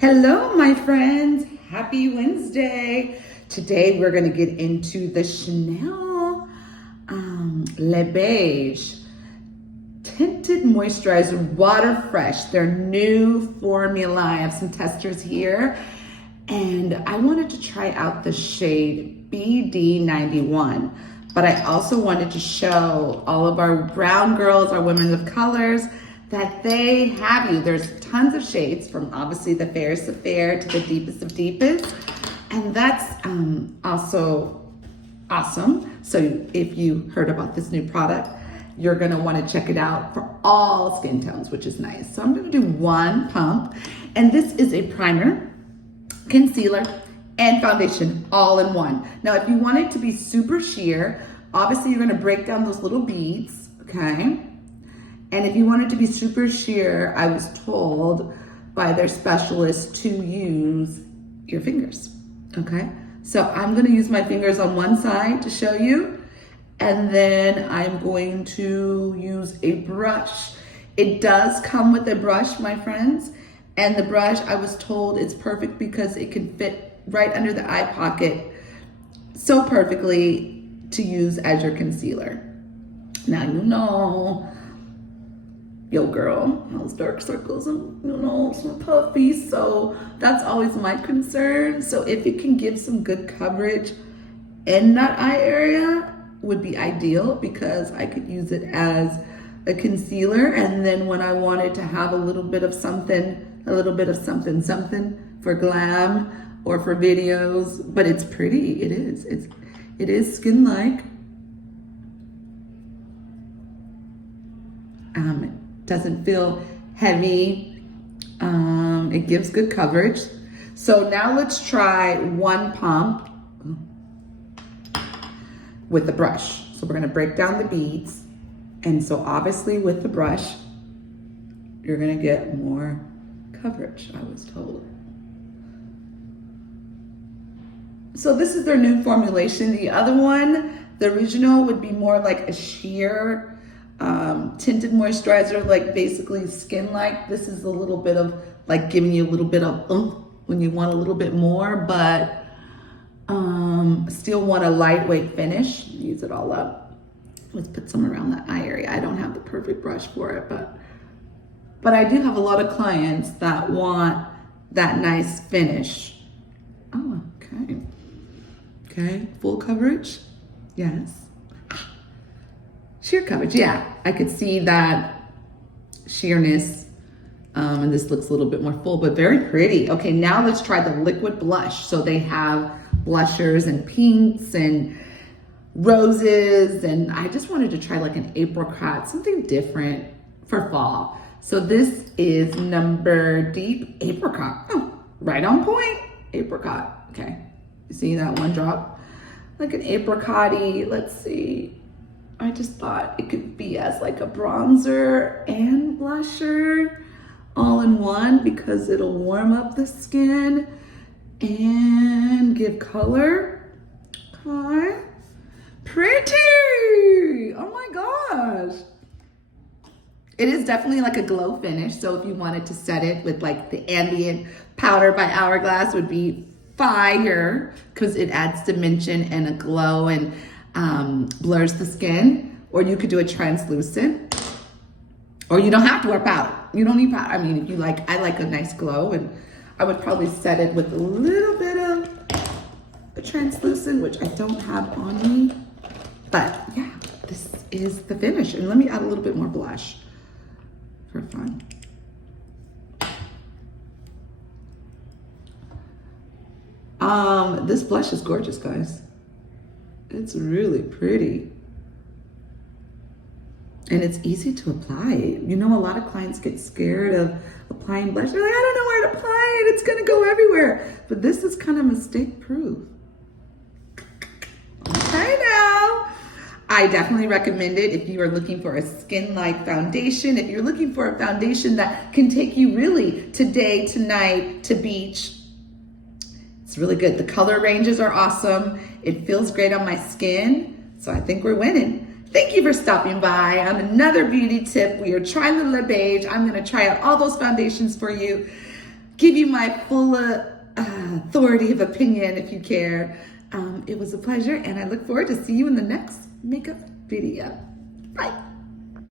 Hello, my friends. Happy Wednesday. Today we're going to get into the Chanel Le Beige Tinted Moisturizer Water Fresh, their new formula. I have some testers here, and I wanted to try out the shade BD91, but I also wanted to show all of our brown girls, our women of colors, that they have you. There's tons of shades, from obviously the fairest of fair to the deepest of deepest. And that's also awesome. So if you heard about this new product, you're gonna wanna check it out for all skin tones, which is nice. So I'm gonna do one pump. And this is a primer, concealer, and foundation all in one. Now, if you want it to be super sheer, obviously you're gonna break down those little beads, okay? And if you want it to be super sheer, I was told by their specialist to use your fingers, okay? So I'm gonna use my fingers on one side to show you, and then I'm going to use a brush. It does come with a brush, my friends, and the brush, I was told, it's perfect because it can fit right under the eye pocket so perfectly to use as your concealer. Now, you know, yo girl, those dark circles and some puffy, so that's always my concern. So if it can give some good coverage in that eye area, would be ideal, because I could use it as a concealer, and then when I wanted to have a little bit of something for glam or for videos. But it's pretty, it is skin-like. Doesn't feel heavy. It gives good coverage. So now let's try one pump with the brush. So we're gonna break down the beads. And so obviously with the brush, you're gonna get more coverage, I was told. So this is their new formulation. The other one, the original, would be more like a sheer tinted moisturizer, like basically skin-like. This is a little bit of like giving you a little bit of when you want a little bit more, but still want a lightweight finish. Use it all up. Let's put some around that eye area. I don't have the perfect brush for it, but I do have a lot of clients that want that nice finish. Oh, okay. Okay, full coverage, yes. Sheer coverage, yeah. I could see that sheerness, and this looks a little bit more full, but very pretty. Okay, now let's try the liquid blush. So they have blushers and pinks and roses, and I just wanted to try like an apricot, something different for fall. So this is Number Deep Apricot. Oh, right on point, apricot. Okay, you see that one drop? Like an apricot-y, let's see. I just thought it could be as like a bronzer and blusher all in one, because it'll warm up the skin and give color. Okay. Pretty! Oh my gosh. It is definitely like a glow finish. So if you wanted to set it with like the ambient powder by Hourglass, would be fire, because it adds dimension and a glow and blurs the skin. Or you could do a translucent, or you don't have to wear powder. You don't need powder. I mean, if you like, I like a nice glow, and I would probably set it with a little bit of a translucent, which I don't have on me. But yeah, this is the finish. And let me add a little bit more blush for fun. This blush is gorgeous, guys. It's really pretty. And it's easy to apply. You know, a lot of clients get scared of applying blush. They're like, I don't know where to apply it. It's gonna go everywhere. But this is kind of mistake proof. Okay now. I definitely recommend it if you are looking for a skin-like foundation. If you're looking for a foundation that can take you really to day, to night, to beach. It's really good. The color ranges are awesome. It feels great on my skin. So I think we're winning. Thank you for stopping by on another beauty tip. We are trying the Le Beige. I'm gonna try out all those foundations for you. give you my full authority of opinion if you care. It was a pleasure, and I look forward to see you in the next makeup video. Bye.